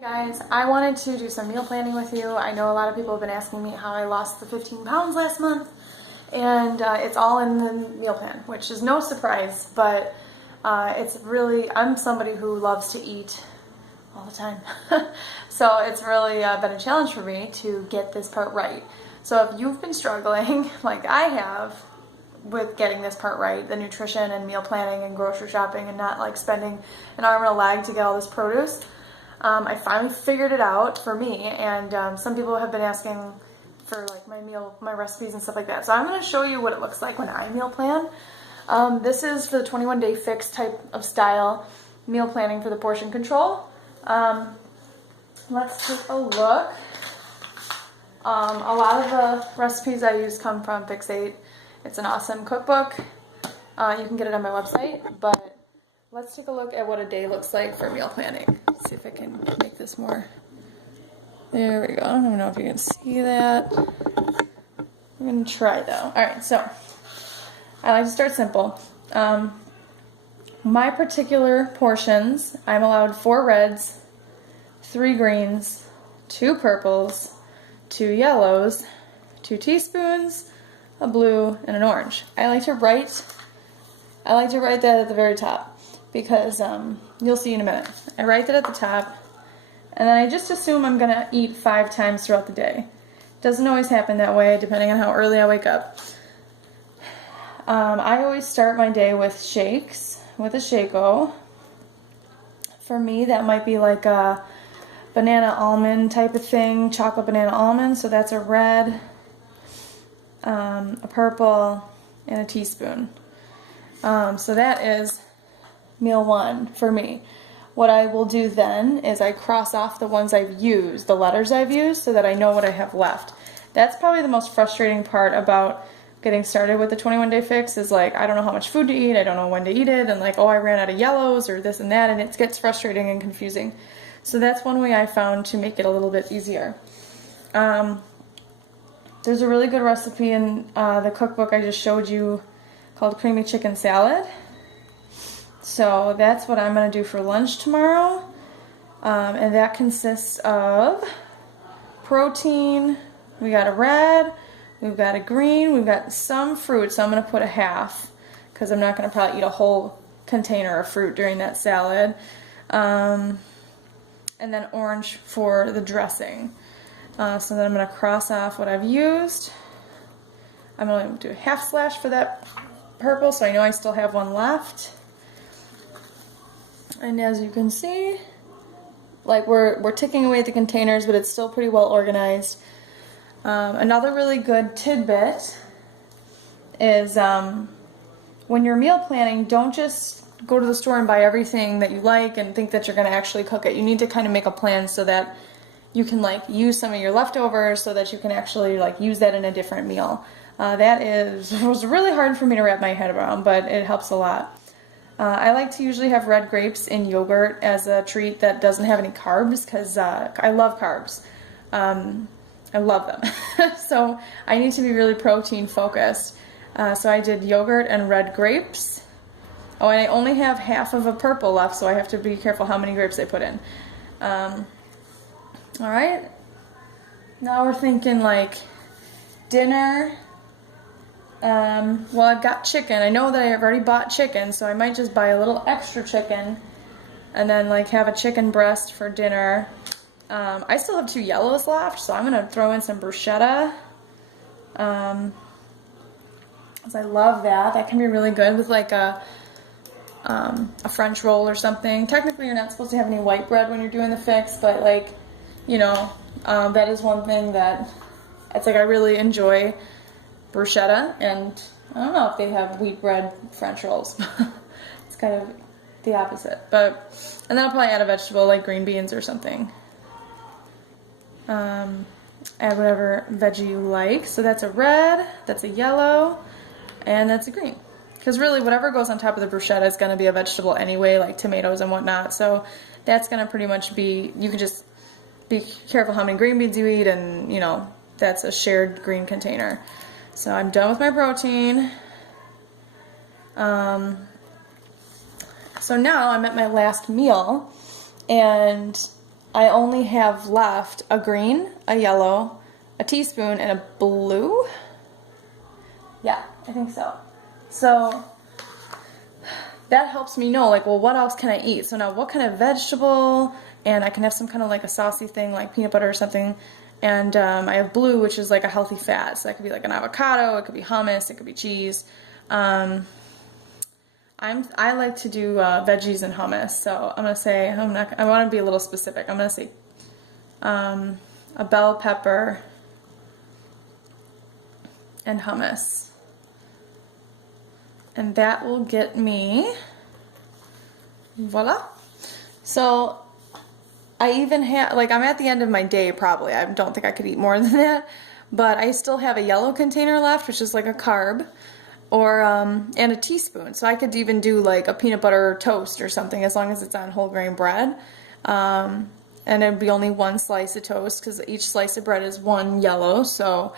Guys, I wanted to do some meal planning with you. I know a lot of people have been asking me how I lost the 15 pounds last month, and it's all in the meal plan, which is no surprise, but it's really, I'm somebody who loves to eat all the time. So it's really been a challenge for me to get this part right. So if you've been struggling, like I have, with getting this part right, the nutrition and meal planning and grocery shopping and not like spending an arm and a leg to get all this produce, I finally figured it out for me, and some people have been asking for like my recipes and stuff like that. So I'm going to show you what it looks like when I meal plan. This is for the 21-day fix type of style meal planning for the portion control. Let's take a look. A lot of the recipes I use come from Fix8. It's an awesome cookbook. You can get it on my website, but let's take a look at what a day looks like for meal planning. Let's see if I can make this more. There we go. I don't even know if you can see that. I'm going to try though. Alright, so I like to start simple. My particular portions, I'm allowed 4 reds, 3 greens, 2 purples, 2 yellows, 2 teaspoons, a blue, and an orange. I like to write that at the very top, because you'll see in a minute. I write that at the top, and then I just assume I'm going to eat 5 times throughout the day. Doesn't always happen that way, depending on how early I wake up. I always start my day with shakes, with a Shaco. For me, that might be like a banana almond type of thing, chocolate banana almond, so that's a red, a purple, and a teaspoon. So that is meal 1 for me. What I will do then is I cross off the ones I've used, the letters I've used, so that I know what I have left. That's probably the most frustrating part about getting started with the 21-day fix, is like, I don't know how much food to eat, I don't know when to eat it, and like, oh, I ran out of yellows or this and that, and it gets frustrating and confusing. So that's one way I found to make it a little bit easier. There's a really good recipe in the cookbook I just showed you called creamy chicken salad. So that's what I'm going to do for lunch tomorrow. And that consists of protein, we got a red, we've got a green, we've got some fruit, so I'm going to put a half, because I'm not going to probably eat a whole container of fruit during that salad. And then orange for the dressing. So then I'm going to cross off what I've used. I'm going to do a half slash for that purple, so I know I still have one left. And as you can see, like we're ticking away at the containers, but it's still pretty well organized. Another really good tidbit is when you're meal planning, don't just go to the store and buy everything that you like and think that you're going to actually cook it. You need to kind of make a plan so that you can like use some of your leftovers, so that you can actually like use that in a different meal. It was really hard for me to wrap my head around, but it helps a lot. I like to usually have red grapes in yogurt as a treat that doesn't have any carbs, because I love carbs. I love them. So I need to be really protein focused. So I did yogurt and red grapes. Oh, and I only have half of a purple left, so I have to be careful how many grapes I put in. Alright, now we're thinking like dinner. Well, I've got chicken. I know that I've already bought chicken, so I might just buy a little extra chicken and then like have a chicken breast for dinner. I still have 2 yellows left, so I'm going to throw in some bruschetta. Because I love that. That can be really good with like a French roll or something. Technically, you're not supposed to have any white bread when you're doing the fix, but like, you know, that is one thing that it's like I really enjoy bruschetta, and I don't know if they have wheat bread French rolls. It's kind of the opposite. And then I'll probably add a vegetable like green beans or something. Add whatever veggie you like. So that's a red, that's a yellow, and that's a green. Because really whatever goes on top of the bruschetta is going to be a vegetable anyway, like tomatoes and whatnot. So that's going to pretty much be, you can just be careful how many green beans you eat, and you know, that's a shared green container. So I'm done with my protein. So now I'm at my last meal, and I only have left a green, a yellow, a teaspoon, and a blue. Yeah, I think so. So that helps me know, like, well, what else can I eat? So now what kind of vegetable, and I can have some kind of like a saucy thing like peanut butter or something. And I have blue, which is like a healthy fat. So that could be like an avocado, it could be hummus, it could be cheese. I like to do veggies and hummus, so I'm gonna say I want to be a little specific. I'm gonna say a bell pepper and hummus, and that will get me, voila. So I even have, like, I'm at the end of my day probably. I don't think I could eat more than that, but I still have a yellow container left, which is like a carb, or and a teaspoon. So I could even do like a peanut butter toast or something, as long as it's on whole grain bread. And it'd be only one slice of toast, because each slice of bread is one yellow. So,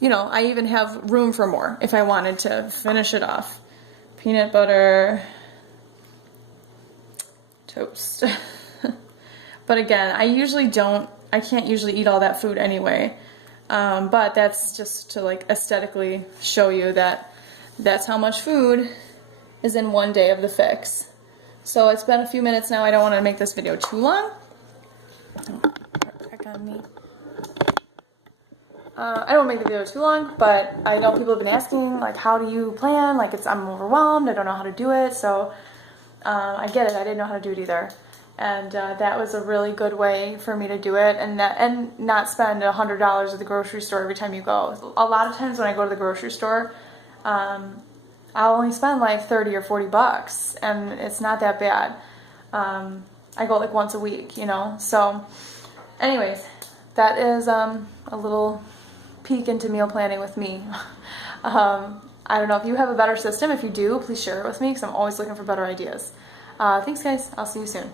you know, I even have room for more if I wanted to finish it off. Peanut butter toast. But again, I can't usually eat all that food anyway. But that's just to like aesthetically show you that that's how much food is in one day of the fix. So it's been a few minutes now. I don't want to make this video too long. Back on me. I don't want to make the video too long, but I know people have been asking, like, how do you plan? Like, I'm overwhelmed. I don't know how to do it. So I get it. I didn't know how to do it either. And that was a really good way for me to do it, and not spend $100 at the grocery store every time you go. A lot of times when I go to the grocery store, I'll only spend like 30 or 40 bucks, and it's not that bad. I go like once a week, you know. So anyways, that is a little peek into meal planning with me. I don't know if you have a better system. If you do, please share it with me, because I'm always looking for better ideas. Thanks guys, I'll see you soon.